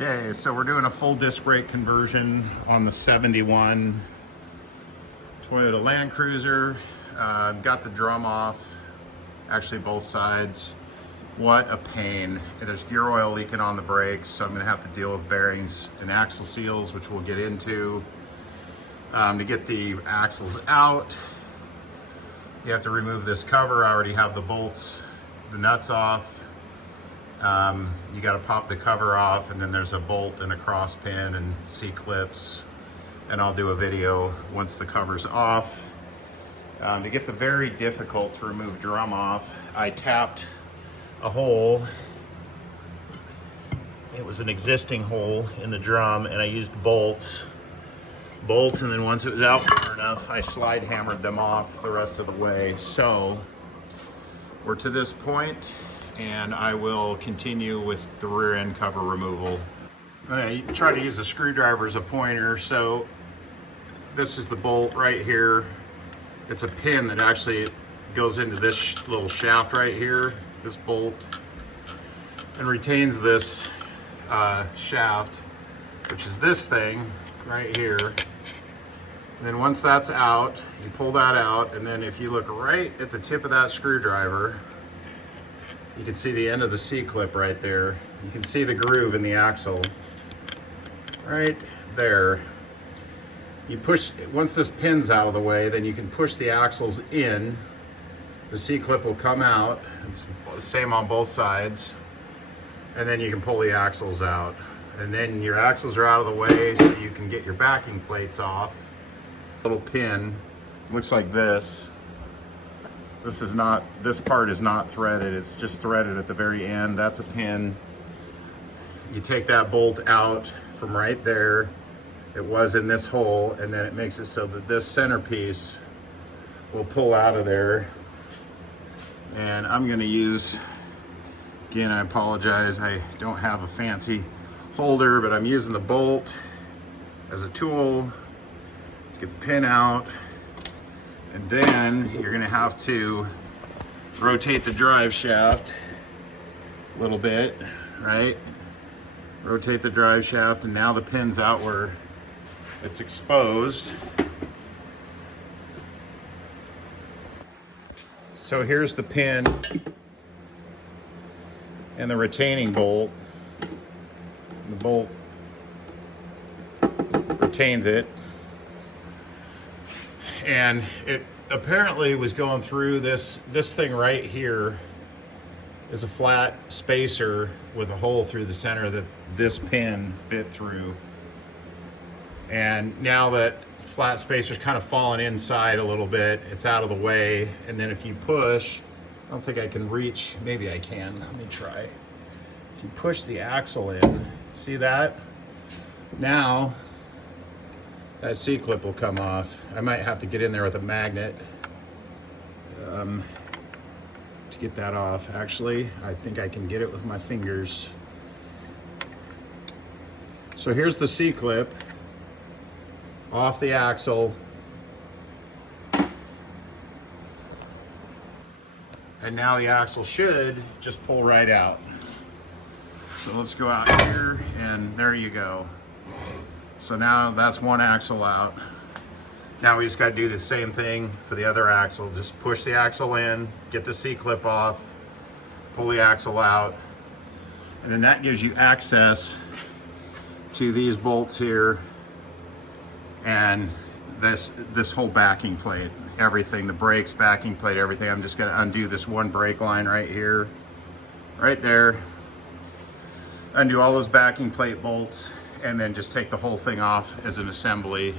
Okay, so we're doing a full disc brake conversion on the 71 Toyota Land Cruiser. Got the drum off, actually both sides. What a pain. There's gear oil leaking on the brakes, so I'm gonna have to deal with bearings and axle seals, which we'll get into. To get the axles out, you have to remove this cover. I already have the bolts, the nuts off. You got to pop the cover off, and then there's a bolt and a cross pin and C-clips, and I'll do a video once the cover's off. To get the very difficult to remove drum off, I tapped a hole. It was an existing hole in the drum, and I used bolts, and then once it was out far enough, I slide hammered them off the rest of the way. So we're to this point, and I will continue with the rear end cover removal. I'm gonna try to use a screwdriver as a pointer. So this is the bolt right here. It's a pin that actually goes into this little shaft right here, this bolt, and retains this shaft, which is this thing right here. And then once that's out, you pull that out, and then if you look right at the tip of that screwdriver, you can see the end of the C-clip right there. You can see the groove in the axle right there. You push, once this pin's out of the way, then you can push the axles in. The C-clip will come out. It's the same on both sides. And then you can pull the axles out. And then your axles are out of the way, so you can get your backing plates off. Little pin looks like this. This part is not threaded. It's just threaded at the very end. That's a pin. You take that bolt out from right there. It was in this hole, and then it makes it so that this centerpiece will pull out of there. And I'm gonna use, again, I apologize, I don't have a fancy holder, but I'm using the bolt as a tool to get the pin out. And then you're gonna have to rotate the drive shaft a little bit, right? Rotate the drive shaft, and now the pin's out where it's exposed. So here's the pin and the retaining bolt. The bolt retains it. And it apparently was going through this thing right here is a flat spacer with a hole through the center that this pin fit through. And now that flat spacer's kind of fallen inside a little bit, it's out of the way. And then if you push, I don't think I can reach, maybe I can, let me try. If you push the axle in, see that? Now, that C-clip will come off. I might have to get in there with a magnet to get that off. Actually, I think I can get it with my fingers. So here's the C-clip off the axle. And now the axle should just pull right out. So let's go out here, and there you go. So now that's one axle out. Now we just got to do the same thing for the other axle. Just push the axle in, get the C-clip off, pull the axle out, and then that gives you access to these bolts here and this whole backing plate, everything, the brakes, backing plate, everything. I'm just going to undo this one brake line right here, right there. Undo all those backing plate bolts, and then just take the whole thing off as an assembly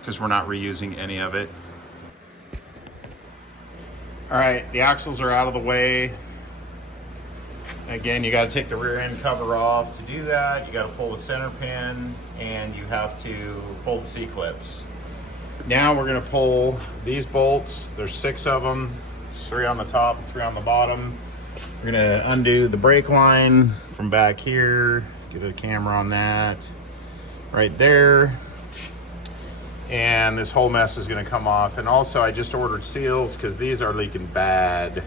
because we're not reusing any of it. All right, the axles are out of the way. Again, you got to take the rear end cover off. To do that, you got to pull the center pin, and you have to pull the C-clips. Now we're going to pull these bolts. There's 6 of them. There's 3 on the top, 3 on the bottom. We're going to undo the brake line from back here. Get a camera on that. Right there. And this whole mess is going to come off. And also, I just ordered seals because these are leaking bad.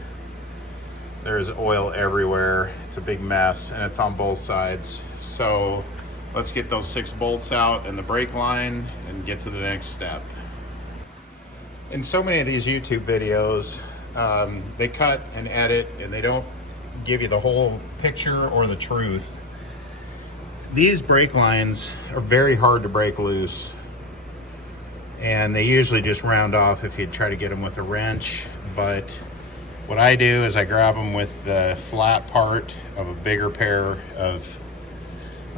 There's oil everywhere. It's a big mess, and it's on both sides. So Let's get those 6 bolts out and the brake line and get to the next step. In so many of these YouTube videos, they cut and edit and they don't give you the whole picture or the truth. These brake lines are very hard to break loose, and they usually just round off if you try to get them with a wrench. But what I do is I grab them with the flat part of a bigger pair of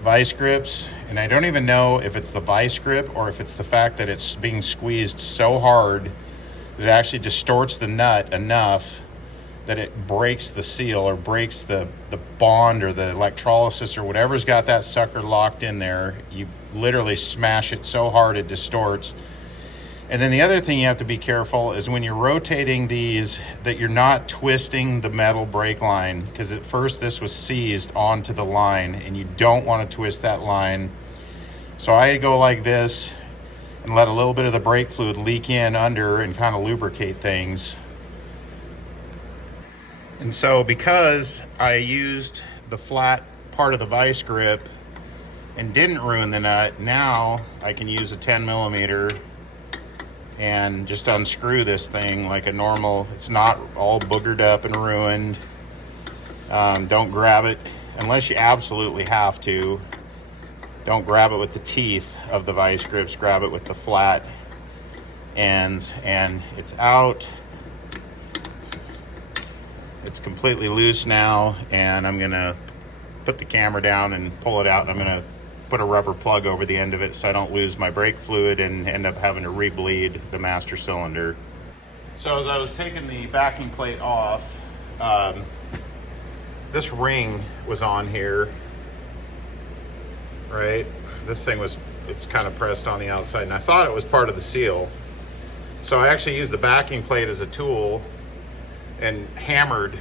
vice grips, and I don't even know if it's the vice grip or if it's the fact that it's being squeezed so hard that it actually distorts the nut enough that it breaks the seal or breaks the bond or the electrolysis or whatever's got that sucker locked in there. You literally smash it so hard it distorts. And then the other thing you have to be careful is when you're rotating these, that you're not twisting the metal brake line, because at first this was seized onto the line and you don't want to twist that line. So I go like this and let a little bit of the brake fluid leak in under and kind of lubricate things. And so because I used the flat part of the vice grip and didn't ruin the nut, now I can use a 10mm and just unscrew this thing like a normal. It's not all boogered up and ruined. Don't grab it unless you absolutely have to. Don't grab it with the teeth of the vice grips, grab it with the flat ends, and it's out. It's completely loose now, and I'm gonna put the camera down and pull it out, and I'm gonna put a rubber plug over the end of it so I don't lose my brake fluid and end up having to re-bleed the master cylinder. So as I was taking the backing plate off, this ring was on here, right? This thing it's kind of pressed on the outside, and I thought it was part of the seal. So I actually used the backing plate as a tool and hammered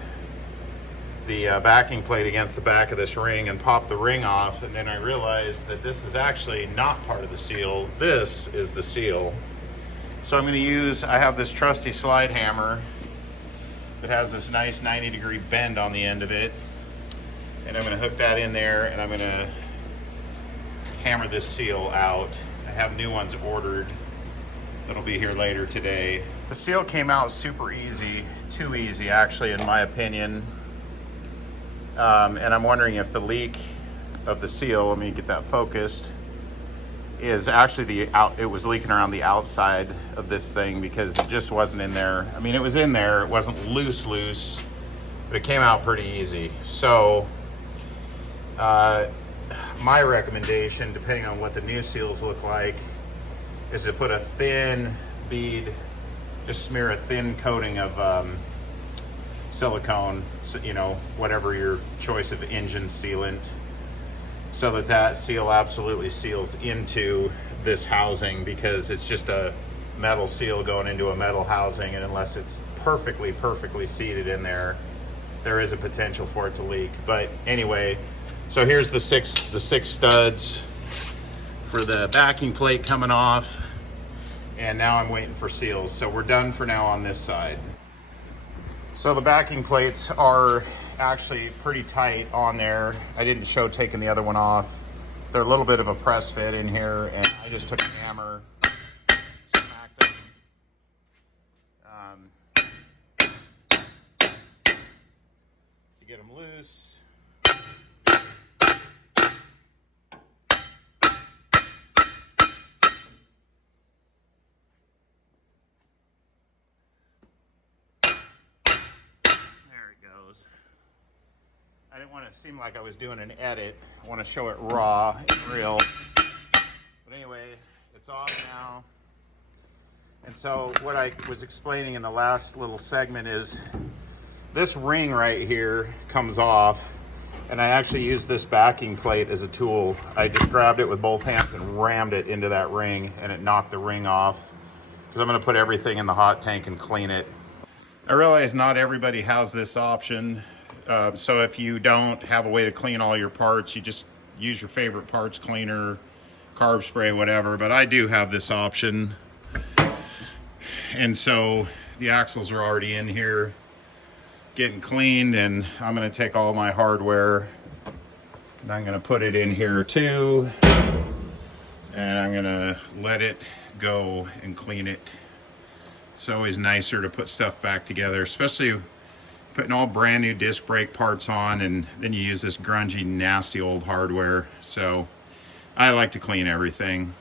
the backing plate against the back of this ring and popped the ring off, and then I realized that this is actually not part of the seal. This is the seal. So I'm going to use, I have this trusty slide hammer that has this nice 90-degree bend on the end of it, and I'm going to hook that in there, and I'm going to hammer this seal out. I have new ones ordered that'll be here later today. The seal came out super easy, too easy actually in my opinion. And I'm wondering if the leak of the seal, let me get that focused, is actually it was leaking around the outside of this thing, because it just wasn't in there. I mean, it was in there, it wasn't loose, but it came out pretty easy. So my recommendation, depending on what the new seals look like, is to put a thin bead, just smear a thin coating of silicone, you know, whatever your choice of engine sealant, so that seal absolutely seals into this housing, because it's just a metal seal going into a metal housing, and unless it's perfectly seated in there, there is a potential for it to leak. But anyway, so here's the six studs for the backing plate coming off, and now I'm waiting for seals. So we're done for now on this side. So the backing plates are actually pretty tight on there. I didn't show taking the other one off. They're a little bit of a press fit in here, and I just took a hammer, smacked them. To get them loose. I didn't want to seem like I was doing an edit. I want to show it raw and real. But anyway, it's off now. And so what I was explaining in the last little segment is this ring right here comes off, and I actually used this backing plate as a tool. I just grabbed it with both hands and rammed it into that ring, and it knocked the ring off, because I'm going to put everything in the hot tank and clean it. I realize not everybody has this option. So if you don't have a way to clean all your parts, you just use your favorite parts cleaner, carb spray, whatever. But I do have this option. And so the axles are already in here getting cleaned, and I'm going to take all my hardware And I'm gonna put it in here too. And I'm gonna let it go and clean it. It's always nicer to put stuff back together, especially putting all brand new disc brake parts on and then you use this grungy, nasty old hardware. So I like to clean everything.